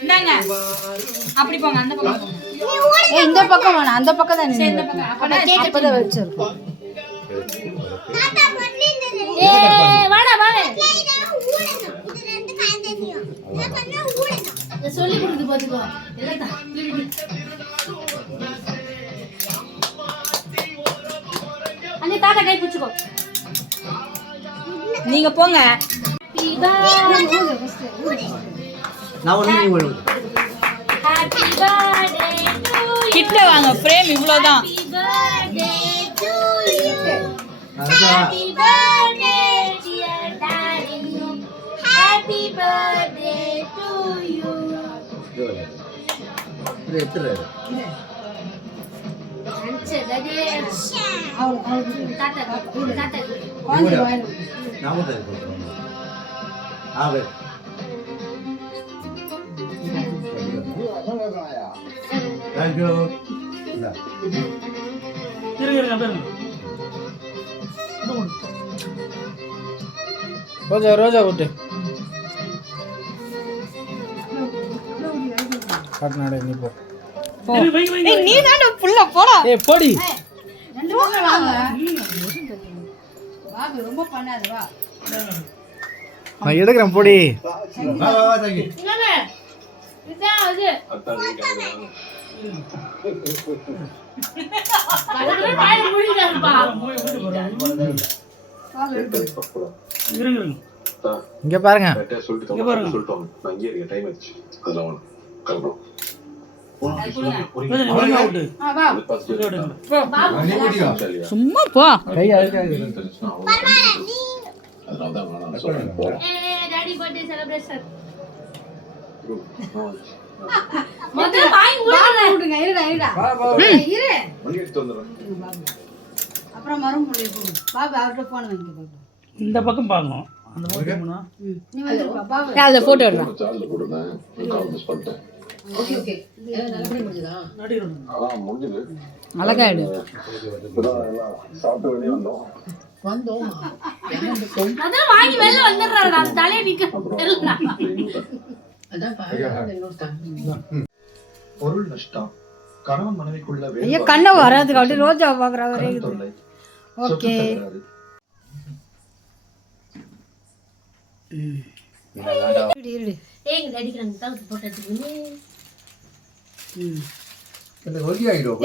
இந்தாங்க அப்படி போங்க அந்த பக்கம் போங்க. இந்த பக்கம் வேணாம் அந்த பக்கம் தான் சரி இந்த பக்கம் அப்பதான் வச்சிருக்கோம். வாடா வாடா சொல்லி கொடுத்து பாத்துக்கோ அந்த தாத்தா கை பிடிச்சுக்கோ நீங்க போங்க கிட்ட வாங்க ஃப்ரேம் இவ்வளவுதான் Happy birthday dear darling Happy birthday to you Thank you. ரோஜா விட்டு காட்டுனாடே நீ போ நீ தான புள்ள போடா ஏய் போடி ரொம்ப பண்ணாத வா நான் எடுக்கிறேன் போடி இதான் அது இங்க பாருங்க சும்மா போ கை அழுக்காது டாடி பர்த்டே செலிப்ரேஷன் முதல்ல வாங்கி விடுங்க இருடா இரு அப்புறம் மறுபடியும் போடு பாபு அவர்கிட்ட போன் வாங்கி பாபு இந்த பக்கம் பார்க்கணும் அந்த பக்கம் போனா நீ வந்துருப்பா பாபு அத போட்டோ எடுறேன் சார்ல போடுங்க கால் மிஸ் பண்ணிட்டேன் ஓகே நல்லபடியா முடிஞ்சதா முடிஞ்சது அழகா எடு இப்பதான் எல்லாம் சாப்பிட்டு வெளியே வந்தோம் முதல்ல வாங்கி வெளில வந்துடுறாரு அந்த தலையை நிக்க பொருள் நஷ்டம் கணவன் மனைவிக்குள்ள ஐயா கண்ணை வராதுக்கு அப்படி ரோஜா பாக்குற வரை ஓகே ஏங்க அடிக்கிறாங்க தவுத்து போட்டு எடுத்துக்கோங்க இந்த ஒலி ஆயிடும்